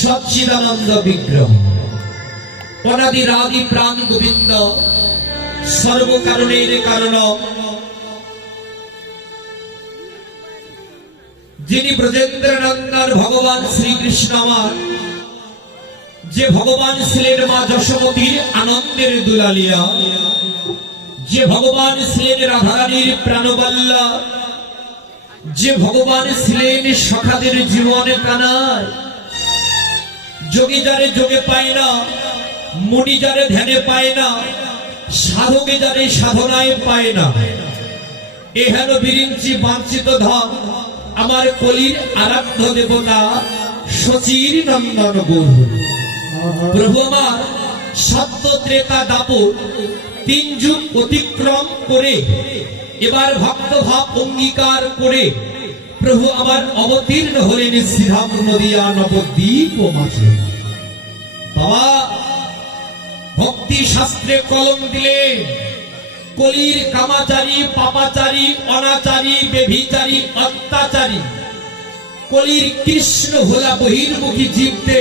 সচ্চিদানন্দ বিগ্রহ অনাদির আদি প্রাণ গোবিন্দ সর্বকারণের কারণ, যিনি ব্রজেন্দ্রনন্দন ভগবান শ্রীকৃষ্ণ আমার, যে ভগবান ছিলেন মা যশোমতীর আনন্দের দুলালিয়া, যে ভগবান ছিলেন রাধারানীর প্রাণবল্লা, যে ভগবান ছিলেন সখাদের জীবন কানায়। যোগী যারে যোগে পায় না, মুনি যারে ধ্যানে পায় না, সাধকে যারে সাধনায় পায় না, এ হেন বিরিঞ্চি বাঞ্ছিত ধাম আমার কলির আরাধ্য দেবতা শচীর নন্দন গৌর। প্রভু আমার সত্য ত্রেতা দাপর 3 যুগ অতিক্রম করে এবার ভক্ত ভাব অঙ্গীকার করে প্রভু আমার অবতীর্ণ হলেন শ্রীধাম নদিয়া নবদ্বীপ মাঝে। বাবা ভক্তি শাস্ত্রে কলম দিলে কলির কামাচারী, পাপাচারী, অনাচারী, বেভিচারী, অত্যাচারী কলির কৃষ্ণ ভোলা বহির্মুখী জীবকে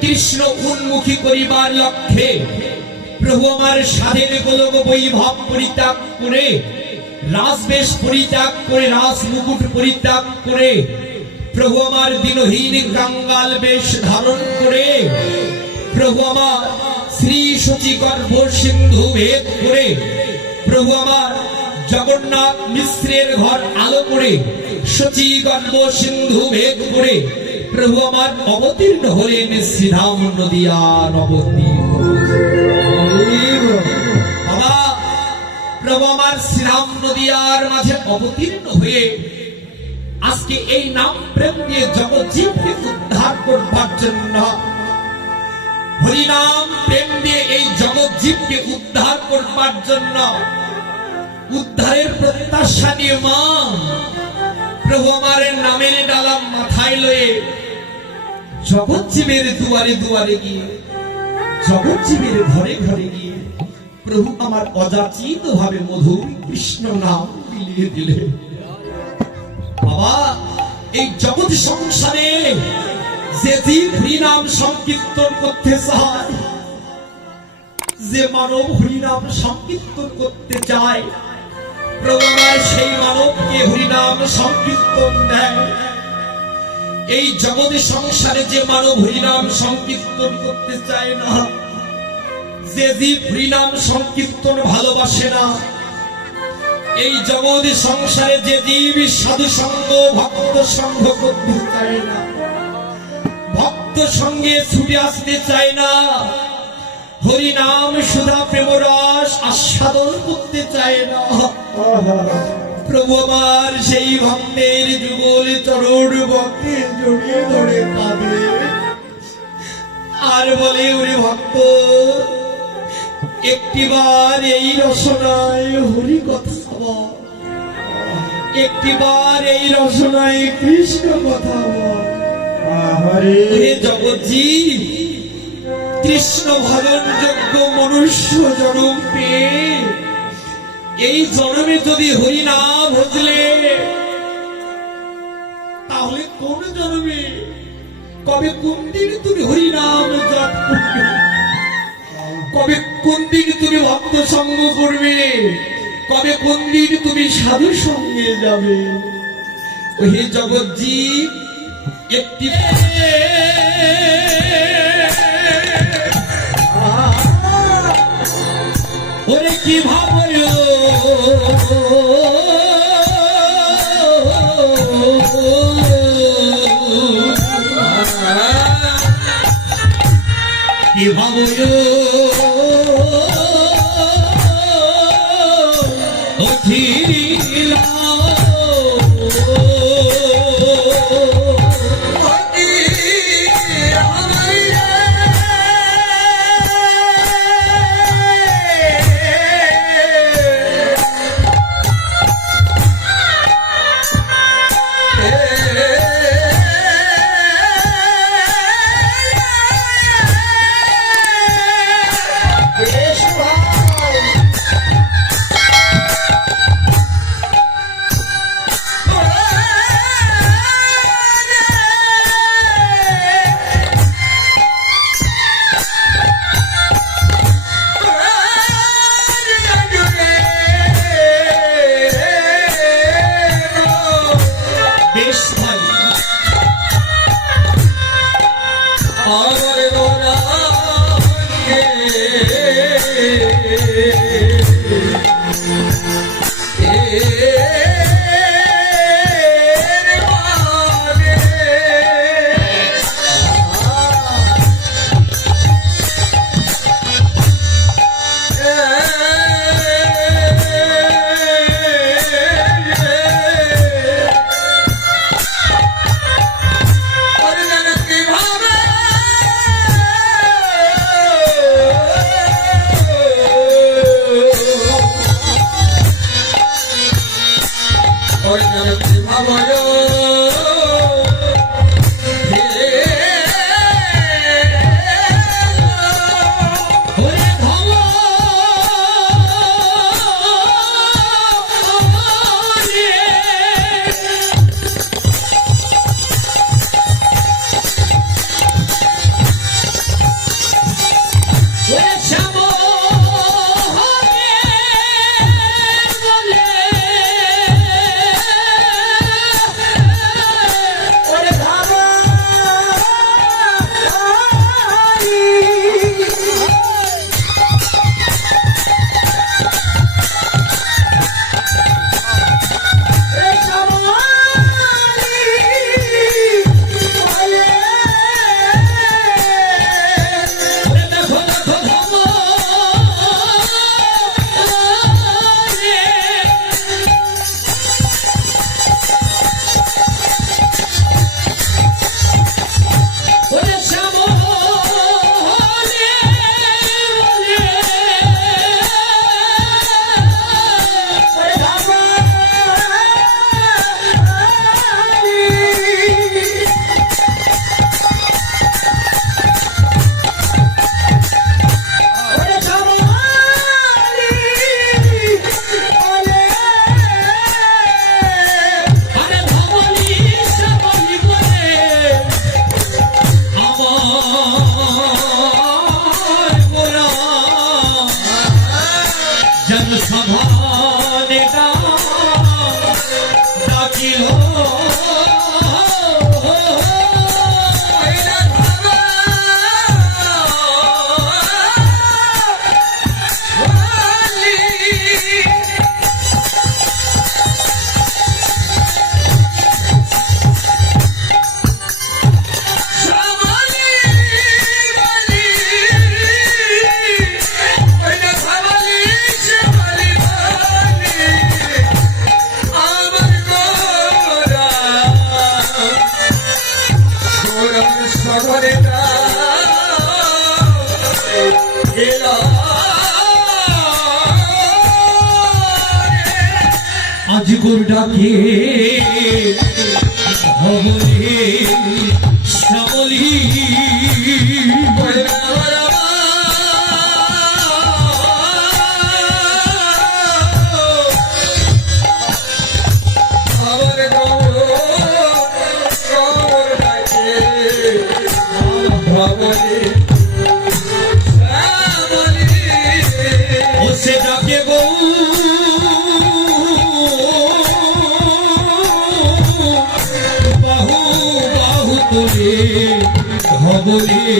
কৃষ্ণ উন্মুখী করিবার লক্ষ্যে প্রভু আমার সাধের গোলক বৈভব পরিত্যাগ করে, রাজবেশ পরিত্যাগ করে, রাজ মুকুট পরিত্যাগ করে প্রভু আমার দিনহীন কাঙ্গাল বেশ ধারণ করে প্রভু আমার শ্রী সচী গর্ভ সিন্ধু ভেদ করে প্রভু আমার জগন্নাথ মিশ্রের ঘর আলো করে সচী গর্ভ সিন্ধু ভেদ করে প্রভু আমার অবতীর্ণ হলেন শ্রীধাম নদিয়া নবদ্বীপ। বাবা প্রভু আমার শ্রীধাম নদিয়ার মাঝে অবতীর্ণ হয়ে আজকে এই নাম প্রেম দিয়ে জগৎজীবকে উদ্ধার করবার জন্য, হরিনাম প্রেম দিয়ে এই জগৎজীবকে উদ্ধার করবার জন্য, উদ্ধারের প্রত্যাশা নিয়ে মা প্রভু আমার নামের ডালা মাথায় লয়ে জগৎজীবের দুয়ারে দুয়ারে গিয়ে, জগৎজীবের ঘরে ঘরে গিয়ে প্রভু আমার অযাচিত ভাবে মধুর কৃষ্ণ নাম বিলিয়ে দিলে। বাবা এই জগৎ সংসারে যে জীব হরিনাম সংকীর্তন করতে চায়, যে মানব হরিনাম সংকীর্তন করতে চায়, প্রভু আমার সেই মানবকে হরিনাম সংকীর্তন দেয়। এই জগৎ সংসারে যে মানব হরিনাম সংকীর্তন করতে চায় না, যে জীব হরিনাম সংকীর্তন ভালোবাসে না, এই জগৎ সংসারে যে জীব সাধু সঙ্গ ভক্ত সঙ্গ করতে চায় না, ভক্ত সঙ্গে ছুটে আসতে চায় না, হরিনাম সুধা প্রেমরস আস্বাদন করতে চায় না, প্রভু আমার সেই ভক্তের যুগল চরণ ভক্তে জড়িয়ে ধরে কাঁদে আর বলে, ওরে ভক্ত একটিবার এই রসনায় হরি কথা বল, একটিবার এই রসনায় কৃষ্ণ কথা বল। হে জগৎজীব, কৃষ্ণ ভজন যোগ্য মনুষ্য জন্ম পেয়ে এই জন্মে যদি হরি না ভজলে, তাহলে কোন জন্মে কবে কোন দিন তুমি হরি নাম জপ করবে, কবে কোন দিন তুমি ভক্ত সঙ্গ করবে, কবে কোন দিন তুমি সাধু সঙ্গে যাবে। হে জগৎজীব একটি ওরে কি ভাবল কি ভাবল আমার গোরাকে আজ গোরডাকে হবলে শ্যামলী হবলে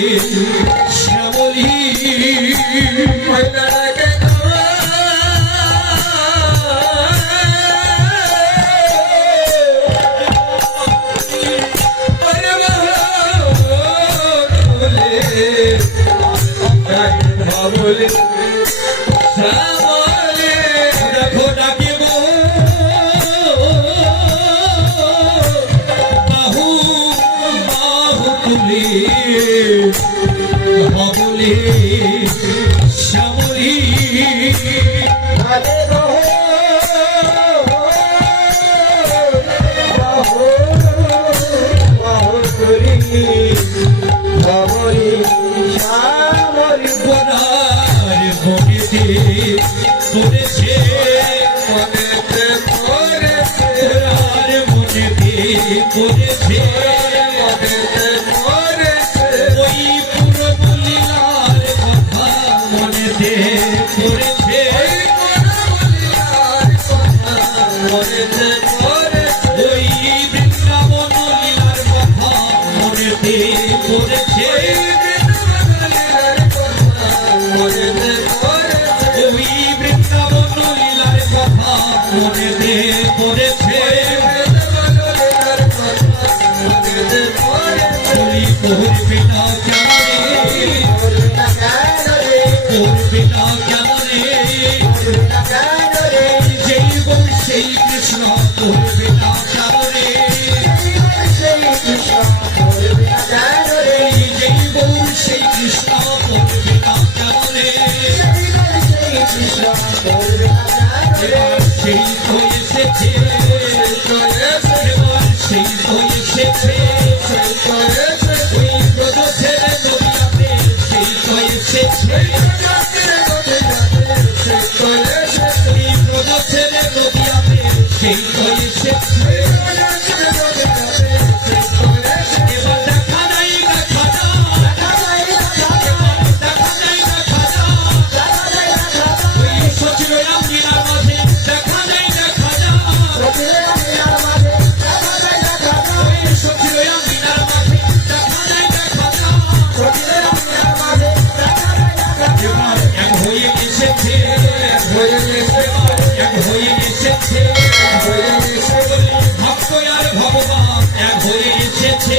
শ্যামলী দেখো ডাকিব বাহু বাহু তুলে হবলে শ্যামলী বনার বনেতে পড়েছে বনেতে পড়েছে আর বনেতে পড়েছে বনেতে পড়েছে ওই পুরনো লীলার কথা মনেতে পড়েছে ওই পুরনো লীলার কথা মনেতে পড়েছে ওই বৃন্দাবন লীলার কথা মনে মনেতে পড়েছে ওই বৃন্দাবন লীলার কথা মনেতে পড়েছে বলি করবে না কেন রে করবে না কেন রে যেই বল সেই কৃষ্ণ করবে না কেন রে যেই বল সেই কৃষ্ণ করবে না কেন রে এবার সেই তো এসেছে এবার সেই তো এসেছে ওই ব্রজ ছেড়ে নদিয়াতে সেই তো এসেছে ওই ব্রজ ছেড়ে নদিয়াতে সেই তো এসেছে এবার দেখা নাই দেখা যা দেখা নাই দেখা যা ওই সচিরাম লীলার মাঝে দেখা নাই দেখা যা ওই সচিরাম লীলার মাঝে দেখা নাই দেখা যা এবার এক হয়ে এসেছে এক হয়ে এসেছে ভক্ত আর ভগবান এক হয়ে এসেছে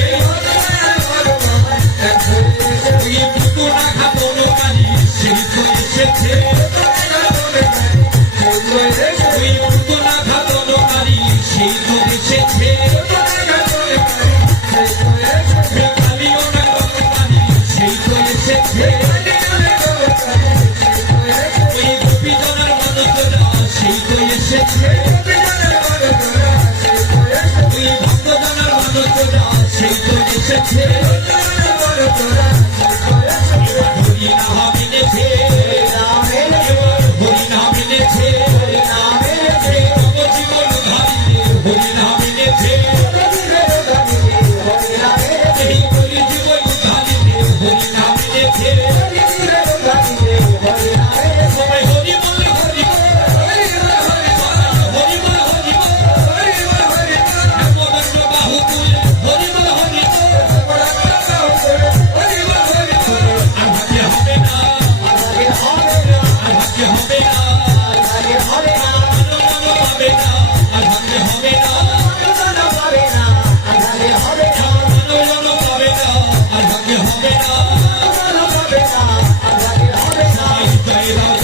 ওই পুতো রাখা বনকারী সেই তো এসেছে ওই পুতো রাখা বনকারী সেই তো এসেছে কালীয় না বনকারী সেই তো এসেছে ওই গোপীজনের মনতরা সেই তো এসেছে ওই ভক্তজনের মনতরা সেই তো এসেছে হরি নাম মেনেছে এবার হরি নাম মেনেছে তব জীবন ধারিয়ে হরি নাম মেনেছে এই কলি জীবন ধারিয়ে হরি নাম মেনেছে সবাই হরি বল হরি হরি বল হরি বল বাহু তুলে হরি বল হরি আর ভাগ্যে হবে না আর ভাগ্যে হবে না পাবে না আর ভাগ্যে হবে না পাবে না আর ভাগ্যে হবে না জয় রাম জয়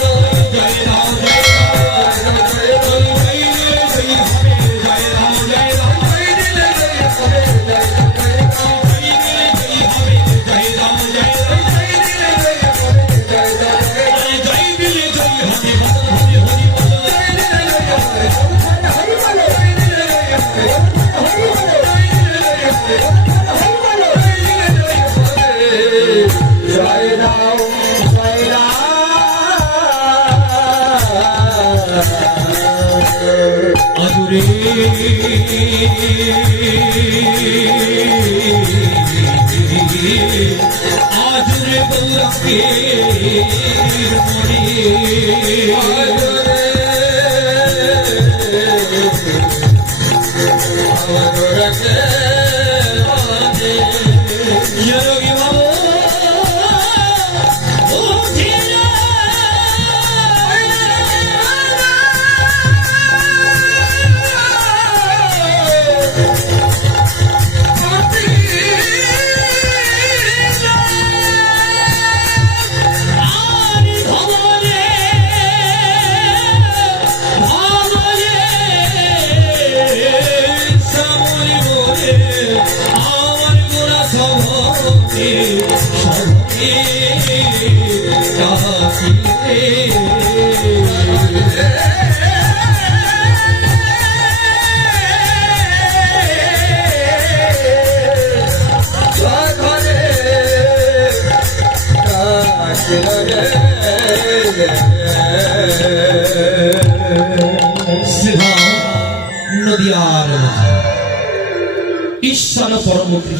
রাম জয় রাম জয় রাম জয় হবে জয় রাম জয় রাম জয় হবে জয় রাম জয় জয় দিলে জয় হবে হরি হরি বল জয় রাম জয় আদুরে আদুরে বউকে মরে যোগী বাবু ও ধীরা নদিয়ার ঈশ্বর পরম কৃষ্ণ।